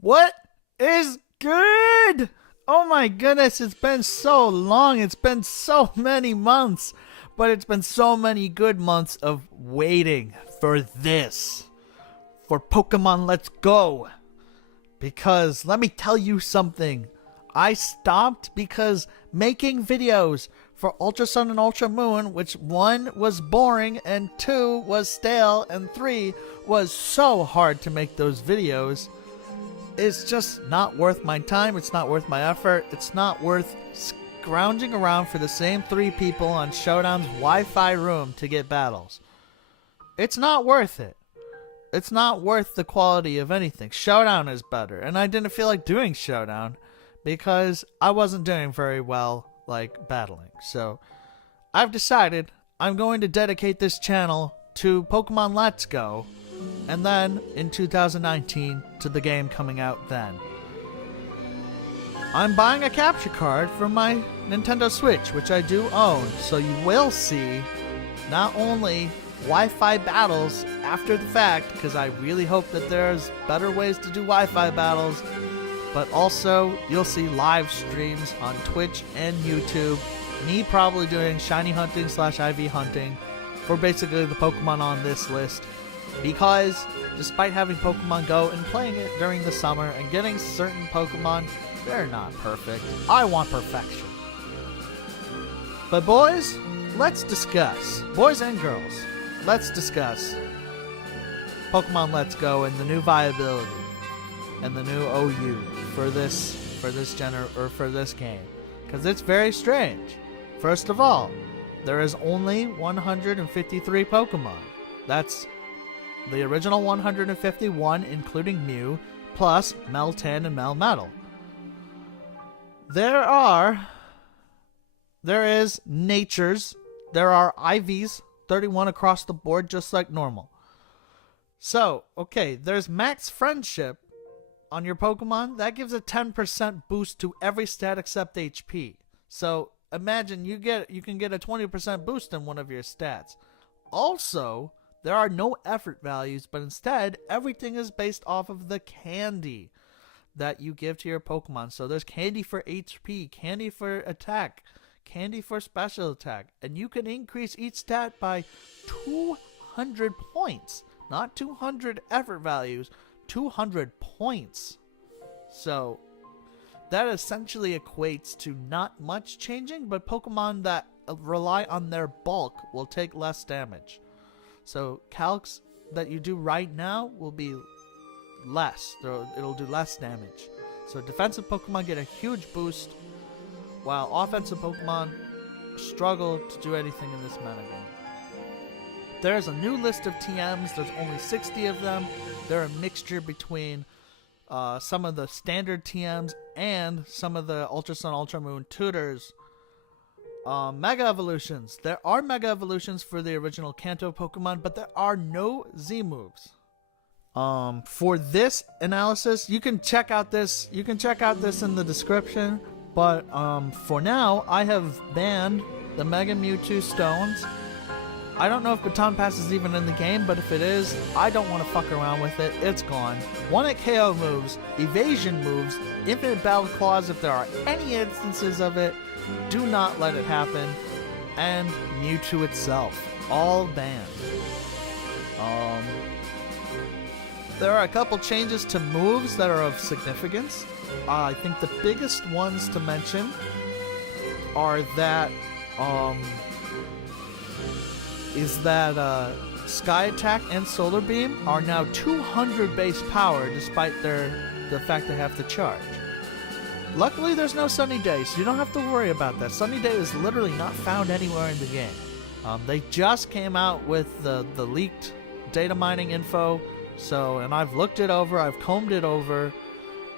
What is good? Oh my goodness, it's been so long. It's been so many months. But it's been so many good months of waiting for this. For Pokemon Let's Go. Because let me tell you something. I stopped because making videos for Ultra Sun and Ultra Moon, which one was boring and two was stale and three was so hard to make those videos, it's just not worth my time. It's not worth my effort. It's not worth scrounging around for the same three people on Showdown's Wi-Fi room to get battles. It's not worth it. It's not worth the quality of anything. Showdown is better, and I didn't feel like doing Showdown because I wasn't doing very well, like, battling. So, I've decided I'm going to dedicate this channel to Pokemon Let's Go, and then, in 2019, to the game coming out then. I'm buying a capture card for my Nintendo Switch, which I do own, so you will see not only Wi-Fi battles after the fact, because I really hope that there's better ways to do Wi-Fi battles, but also you'll see live streams on Twitch and YouTube, me probably doing shiny hunting / IV hunting for basically the Pokemon on this list, because despite having Pokemon Go and playing it during the summer and getting certain Pokemon, they're not perfect. I want perfection. But boys, let's discuss. Boys and girls, let's discuss Pokemon Let's Go and the new Viability and the new OU for this game, because it's very strange. First of all, there is only 153 Pokemon. That's the original 151, including Mew, plus Meltan and Melmetal. There is Natures. There are IVs, 31 across the board, just like normal. So, okay, there's Max Friendship on your Pokemon. That gives a 10% boost to every stat except HP. So, imagine you can get a 20% boost in one of your stats. Also, there are no effort values, but instead, everything is based off of the candy that you give to your Pokemon. So there's candy for HP, candy for attack, candy for special attack, and you can increase each stat by 200 points. Not 200 effort values, 200 points. So that essentially equates to not much changing, but Pokemon that rely on their bulk will take less damage. So calcs that you do right now will be less. It'll do less damage. So defensive Pokemon get a huge boost, while offensive Pokemon struggle to do anything in this metagame. There's a new list of TMs. There's only 60 of them. They're a mixture between some of the standard TMs and some of the Ultra Sun, Ultra Moon tutors. Mega Evolutions. There are Mega Evolutions for the original Kanto Pokemon, but there are no Z moves. For this analysis, you can check out this in the description, but for now, I have banned the Mega Mewtwo stones. I don't know if Baton Pass is even in the game, but if it is, I don't want to fuck around with it. It's gone. One-hit KO moves, evasion moves, infinite battle claws if there are any instances of it, do not let it happen, and Mewtwo itself, all banned. There are a couple changes to moves that are of significance. I think the biggest ones to mention are that Sky Attack and Solar Beam are now 200 base power, despite the fact they have to charge. Luckily, there's no Sunny Day, so you don't have to worry about that. Sunny Day is literally not found anywhere in the game. They just came out with the leaked data mining info. So, and I've looked it over, I've combed it over,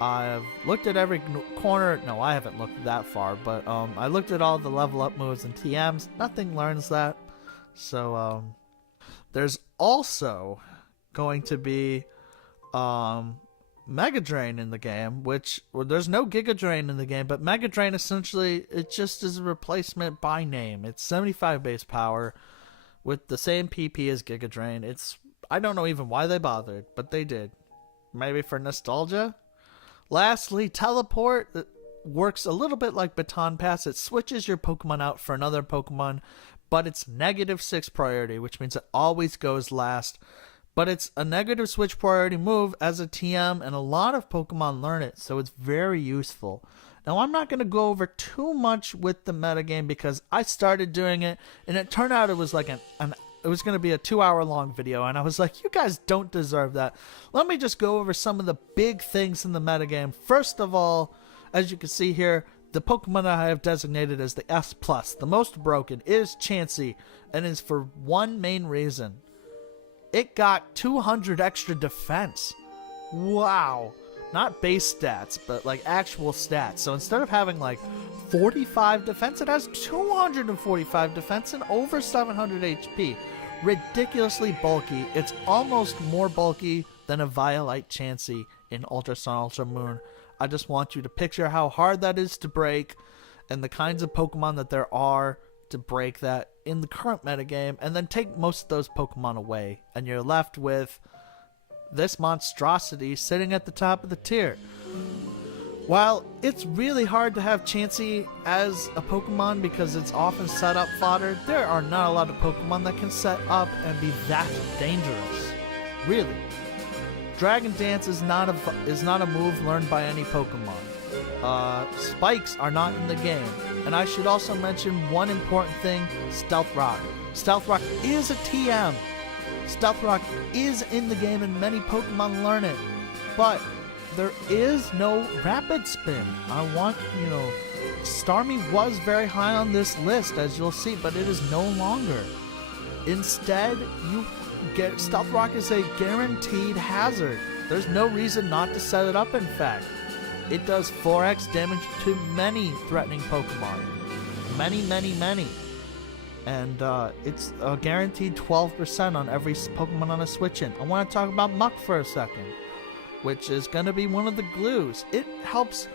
I've looked at every corner. No, I haven't looked that far, but I looked at all the level up moves and TMs. Nothing learns that. So, there's also going to be Mega Drain in the game, there's no Giga Drain in the game, but Mega Drain essentially, it just is a replacement by name. It's 75 base power with the same PP as Giga Drain. I don't know even why they bothered, but they did. Maybe for nostalgia? Lastly, teleport works a little bit like Baton Pass. It switches your Pokemon out for another Pokemon, but it's -6 priority, which means it always goes last. But it's a negative switch priority move as a TM, and a lot of Pokemon learn it, so it's very useful. Now, I'm not going to go over too much with the metagame because I started doing it, and it turned out it was like it was going to be a 2-hour-long video, and I was like, you guys don't deserve that. Let me just go over some of the big things in the metagame. First of all, as you can see here, the Pokemon I have designated as the S+, the most broken, is Chansey, and is for one main reason. It got 200 extra defense. Wow. Not base stats, but like actual stats. So instead of having like 45 defense, it has 245 defense and over 700 HP. Ridiculously bulky. It's almost more bulky than a Violite Chansey in Ultra Sun, Ultra Moon. I just want you to picture how hard that is to break and the kinds of Pokemon that there are to break that in the current metagame, and then take most of those Pokemon away, and you're left with this monstrosity sitting at the top of the tier. While it's really hard to have Chansey as a Pokemon because it's often set up fodder, there are not a lot of Pokemon that can set up and be that dangerous. Really. Dragon Dance is not a move learned by any Pokemon. Spikes are not in the game. And I should also mention one important thing, Stealth Rock. Stealth Rock is a TM. Stealth Rock is in the game and many Pokemon learn it. But there is no Rapid Spin. Starmie was very high on this list, as you'll see, but it is no longer. Instead, Stealth Rock is a guaranteed hazard. There's no reason not to set it up, in fact. It does 4x damage to many threatening Pokemon. Many. And it's a guaranteed 12% on every Pokemon on a switch-in. I want to talk about Muck for a second, which is going to be one of the glues. It helps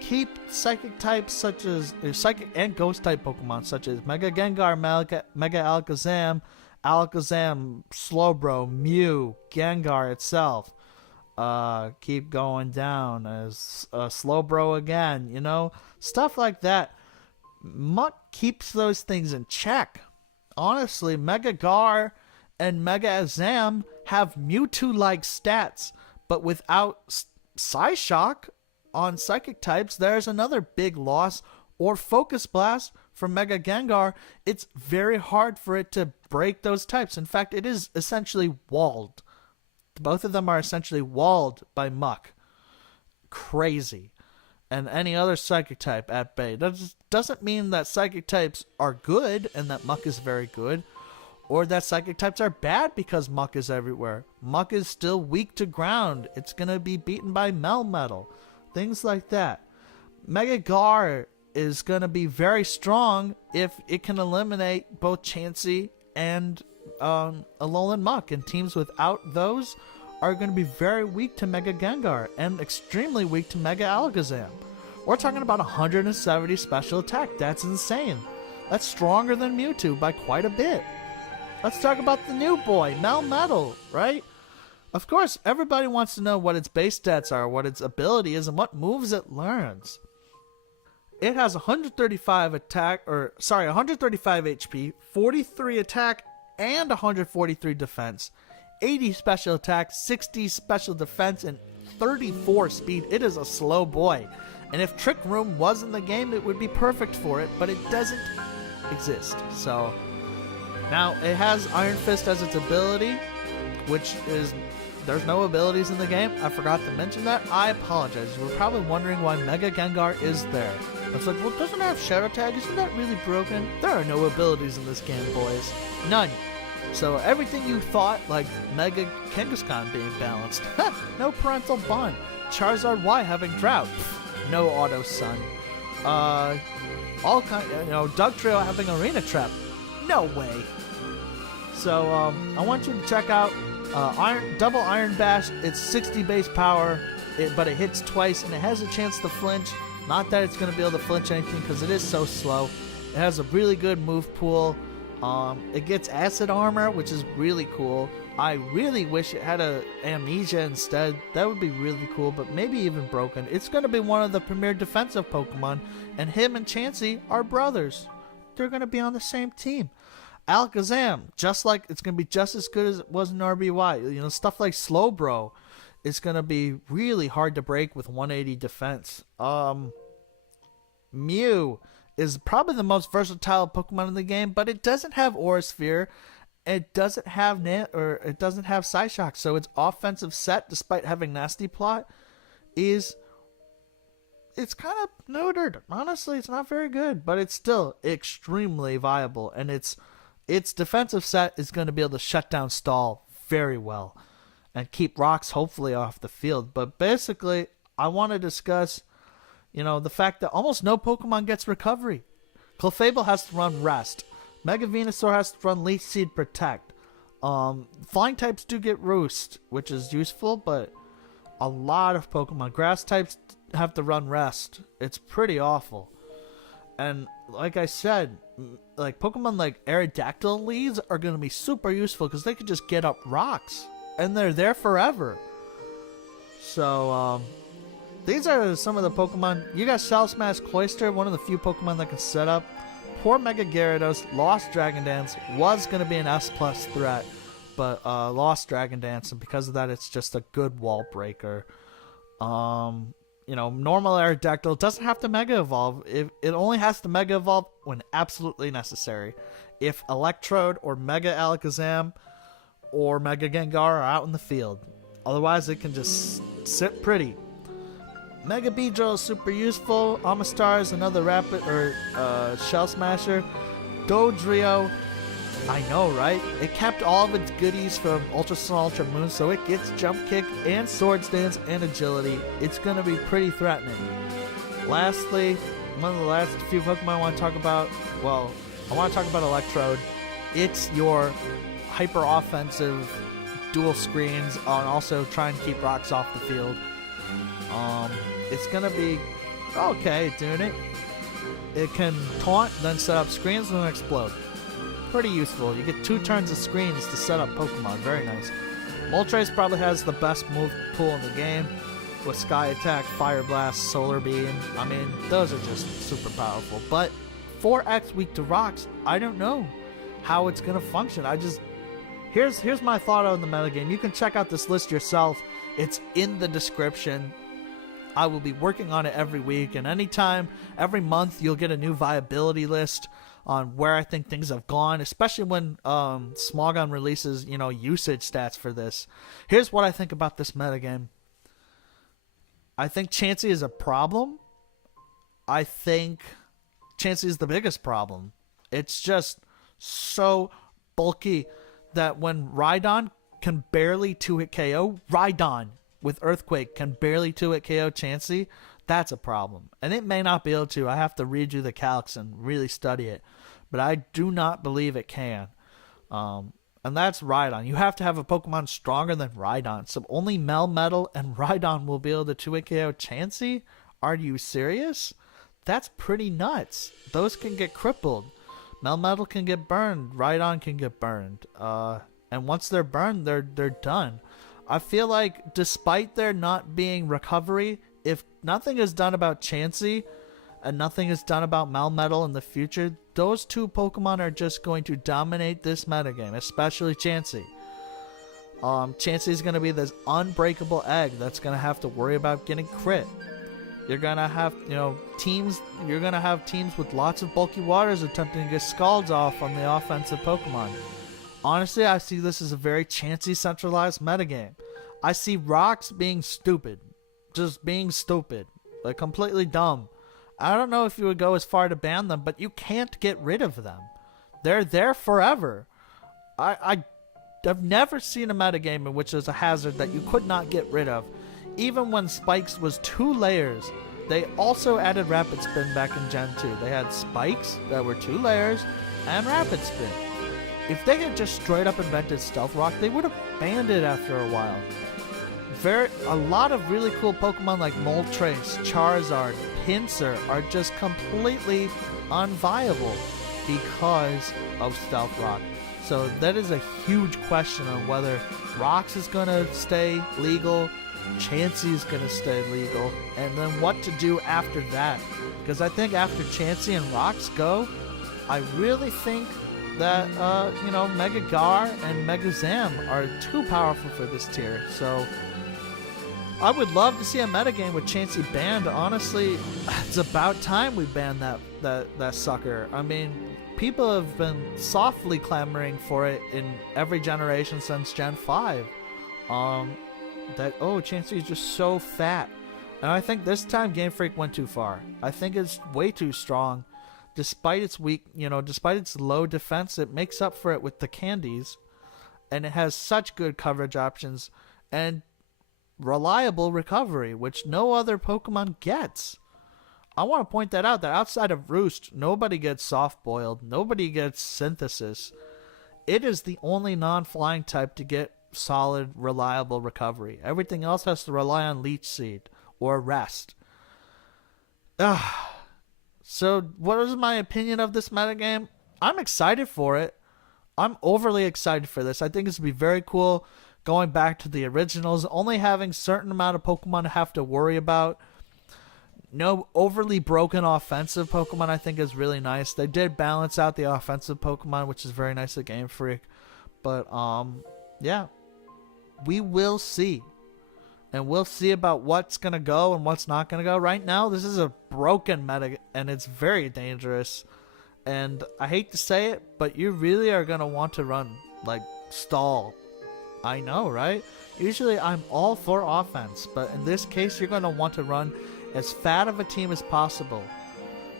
keep Psychic types such as Psychic and Ghost type Pokemon such as Mega Gengar, Mega Alakazam, Slowbro, Mew, Gengar itself. Keep going down as Slowbro again, stuff like that. Muck keeps those things in check. Honestly, Mega Gar and Mega Azam have Mewtwo-like stats, but without Psyshock on Psychic types, there's another big loss. Or Focus Blast from Mega Gengar, it's very hard for it to break those types. In fact, it is essentially walled. Both of them are essentially walled by Muck. Crazy. And any other Psychic type at bay. That doesn't mean that Psychic types are good and that Muck is very good, or that Psychic types are bad because Muck is everywhere. Muck is still weak to ground. It's going to be beaten by Melmetal. Things like that. Mega Gar is going to be very strong if it can eliminate both Chansey and Alolan Muck, and teams without those are going to be very weak to Mega Gengar and extremely weak to Mega Alakazam. We're talking about 170 special attack. That's insane. That's stronger than Mewtwo by quite a bit. Let's talk about the new boy, Melmetal, right? Of course, everybody wants to know what its base stats are, what its ability is, and what moves it learns. It has 135 HP, 43 attack, and 143 defense, 80 special attack, 60 special defense, and 34 speed. It is a slow boy. And if Trick Room was in the game, it would be perfect for it, but it doesn't exist. So, now it has Iron Fist as its ability, which is, there's no abilities in the game. I forgot to mention that. I apologize. You were probably wondering why Mega Gengar is there. It's like, well, doesn't it have Shadow Tag? Isn't that really broken? There are no abilities in this game, boys. None. So everything you thought, like Mega Kangaskhan being balanced, no parental bond. Charizard Y having drought, no Auto Sun. Dugtrio having Arena Trap, no way. So I want you to check out Double Iron Bash. It's 60 base power, but it hits twice and it has a chance to flinch. Not that it's going to be able to flinch anything because it is so slow. It has a really good move pool. It gets acid armor, which is really cool. I really wish it had a Amnesia instead. That would be really cool, but maybe even Broken. It's going to be one of the premier defensive Pokemon, and him and Chansey are brothers. They're going to be on the same team. Alakazam, just like it's going to be just as good as it was in RBY. Stuff like Slowbro is going to be really hard to break with 180 defense. Mew is probably the most versatile Pokemon in the game, but it doesn't have Aura Sphere. It doesn't have Psyshock, so its offensive set, despite having Nasty Plot, it's kind of neutered. Honestly, it's not very good, but it's still extremely viable, and its defensive set is going to be able to shut down Stall very well and keep rocks hopefully off the field. But basically, I want to discuss, the fact that almost no Pokemon gets recovery. Clefable has to run Rest. Mega Venusaur has to run Leech Seed Protect. Flying types do get Roost, which is useful, but a lot of Pokemon, grass types, have to run Rest. It's pretty awful. And like I said, like Pokemon like Aerodactyl leads are going to be super useful because they can just get up rocks and they're there forever. So these are some of the Pokemon. You got Shell Smash Cloyster, one of the few Pokemon that can set up. Poor Mega Gyarados lost Dragon Dance, was going to be an S+ threat, but lost Dragon Dance, and because of that, it's just a good wall breaker. Normal Aerodactyl doesn't have to Mega Evolve. It only has to Mega Evolve when absolutely necessary. If Electrode or Mega Alakazam or Mega Gengar are out in the field. Otherwise, it can just sit pretty. Mega Beedrill is super useful. Amistar is another rapid Shell Smasher. Dodrio, I know, right? It kept all of its goodies from Ultra Sun, Ultra Moon, so it gets Jump Kick and Swords Dance and Agility. It's going to be pretty threatening. Lastly, one of the last few Pokemon I want to talk about, I want to talk about Electrode. It's your hyper-offensive dual screens and also try and keep rocks off the field. It's going to be okay doing it. It can taunt, then set up screens, and then explode. Pretty useful. You get 2 turns of screens to set up Pokemon. Very nice. Moltres probably has the best move pool in the game with Sky Attack, Fire Blast, Solar Beam. I mean, those are just super powerful. But 4X weak to rocks, I don't know how it's going to function. Here's my thought on the metagame. You can check out this list yourself. It's in the description. I will be working on it every week, and every month, you'll get a new viability list on where I think things have gone, especially when Smogon releases, usage stats for this. Here's what I think about this metagame. I think Chansey is a problem. I think Chansey is the biggest problem. It's just so bulky that when Rhydon can barely 2-hit KO, Rhydon with Earthquake can barely 2-hit KO Chansey, that's a problem. And it may not be able to. I have to redo the calcs and really study it. But I do not believe it can. And that's Rhydon. You have to have a Pokemon stronger than Rhydon. So only Melmetal and Rhydon will be able to 2-hit KO Chansey? Are you serious? That's pretty nuts. Those can get crippled. Melmetal can get burned. Rhydon can get burned. And once they're burned, they're done. I feel like despite there not being recovery, if nothing is done about Chansey and nothing is done about Melmetal in the future, those 2 Pokemon are just going to dominate this metagame, especially Chansey. Chansey is going to be this unbreakable egg that's going to have to worry about getting crit. You're going to have, teams with lots of bulky waters attempting to get Scalds off on the offensive Pokemon. Honestly, I see this as a very Chansey centralized metagame. I see rocks being stupid. Just being stupid. Like completely dumb. I don't know if you would go as far to ban them, but you can't get rid of them. They're there forever. I've never seen a metagame in which there's a hazard that you could not get rid of. Even when Spikes was 2 layers, they also added Rapid Spin back in Gen 2. They had Spikes that were 2 layers and Rapid Spin. If they had just straight up invented Stealth Rock, they would have banned it after a while. A lot of really cool Pokemon like Moltres, Charizard, Pinsir are just completely unviable because of Stealth Rock. So that is a huge question on whether Rocks is going to stay legal, Chansey is going to stay legal, and then what to do after that. Because I think after Chansey and Rocks go, I really think that, Mega Gar and Mega Zam are too powerful for this tier. So I would love to see a metagame with Chansey banned. Honestly, it's about time we ban that sucker. I mean, people have been softly clamoring for it in every generation since Gen 5. Chansey is just so fat. And I think this time Game Freak went too far. I think it's way too strong. Despite its despite its low defense, it makes up for it with the candies. And it has such good coverage options and reliable recovery, which no other Pokemon gets. I want to point that out, that outside of Roost, nobody gets soft-boiled, nobody gets Synthesis. It is the only non-flying type to get solid, reliable recovery. Everything else has to rely on Leech Seed or Rest. So, what is my opinion of this metagame? I'm excited for it. I'm overly excited for this. I think it's going to be very cool going back to the originals, only having a certain amount of Pokemon to have to worry about. No overly broken offensive Pokemon, I think, is really nice. They did balance out the offensive Pokemon, which is very nice of Game Freak. But, yeah. We will see. And we'll see about what's going to go and what's not going to go. Right now, this is a broken meta, and it's very dangerous. And I hate to say it, but you really are going to want to run, like, stall. I know, right? Usually I'm all for offense, but in this case, you're going to want to run as fat of a team as possible.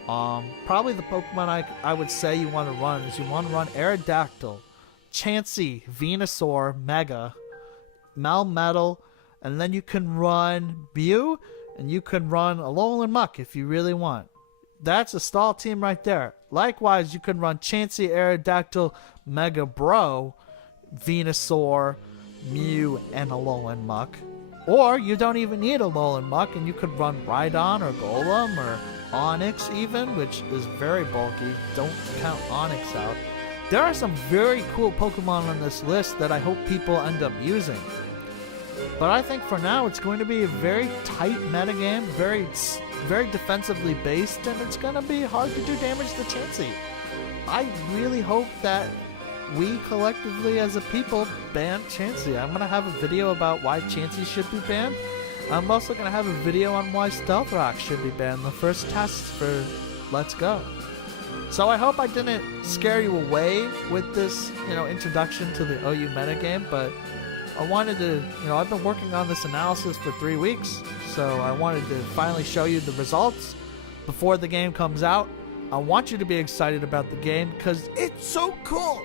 Probably the Pokemon I would say you want to run is you want to run Aerodactyl, Chansey, Venusaur, Mega, Melmetal, and then you can run Mew, and you can run Alolan Muck if you really want. That's a stall team right there. Likewise, you can run Chansey, Aerodactyl, Mega Bro, Venusaur, Mew, and Alolan Muck. Or you don't even need Alolan Muck, and you could run Rhydon or Golem or Onix even, which is very bulky. Don't count Onix out. There are some very cool Pokemon on this list that I hope people end up using. But I think for now it's going to be a very tight metagame, very defensively based, and it's going to be hard to do damage to Chansey. I really hope that we collectively as a people ban Chansey. I'm going to have a video about why Chansey should be banned. I'm also going to have a video on why Stealth Rock should be banned, the first test for Let's Go. So I hope I didn't scare you away with this, introduction to the OU metagame, but I wanted to, I've been working on this analysis for 3 weeks, so I wanted to finally show you the results before the game comes out. I want you to be excited about the game because it's so cool.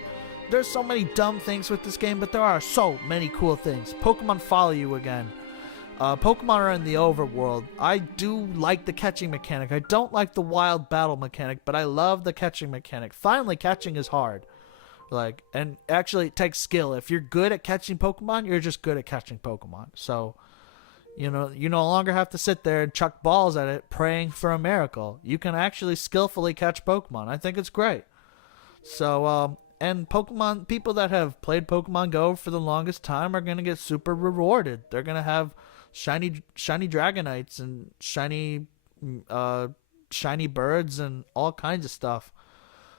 There's so many dumb things with this game, but there are so many cool things. Pokemon follow you again. Pokemon are in the overworld. I do like the catching mechanic. I don't like the wild battle mechanic, but I love the catching mechanic. Finally, catching is hard. And actually it takes skill. If you're good at catching Pokemon, you're just good at catching Pokemon. So, you no longer have to sit there and chuck balls at it praying for a miracle. You can actually skillfully catch Pokemon. I think it's great. So, and Pokemon, people that have played Pokemon Go for the longest time are going to get super rewarded. They're going to have shiny Dragonites and shiny birds and all kinds of stuff.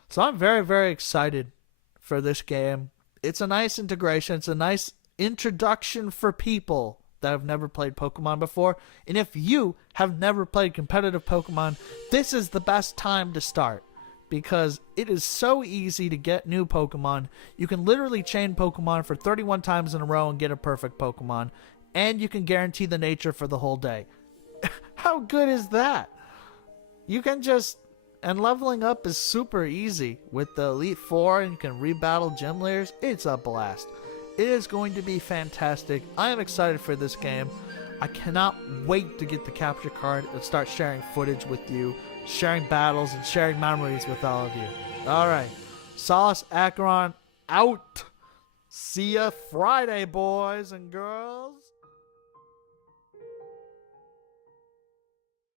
So I'm very, very excited for this game. It's a nice integration. It's a nice introduction for people that have never played Pokemon before. And if you have never played competitive Pokemon, this is the best time to start because it is so easy to get new Pokemon. You can literally chain Pokemon for 31 times in a row and get a perfect Pokemon, and you can guarantee the nature for the whole day. How good is that? You can just... And leveling up is super easy. With the Elite Four, and you can rebattle gym leaders. It's a blast. It is going to be fantastic. I am excited for this game. I cannot wait to get the capture card and start sharing footage with you, sharing battles, and sharing memories with all of you. Alright. SolaceAcheron out. See ya Friday, boys and girls.